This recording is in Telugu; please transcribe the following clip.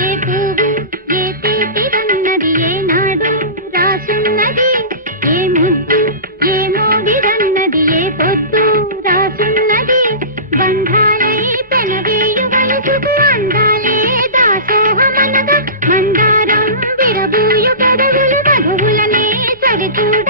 ఏ పువ్వు ఏ తీపిదన్నది ఏనాడు రాసున్నది, ఏ ముద్దు ఏ మోగిదన్నది ఏ పొద్దు రాసున్నది. బంధాలై పెనవేయు వయసుకు అందాలే దాసోహమనగా, మందారం విరబూయు పెదవులు మధువులనే చవి చూడ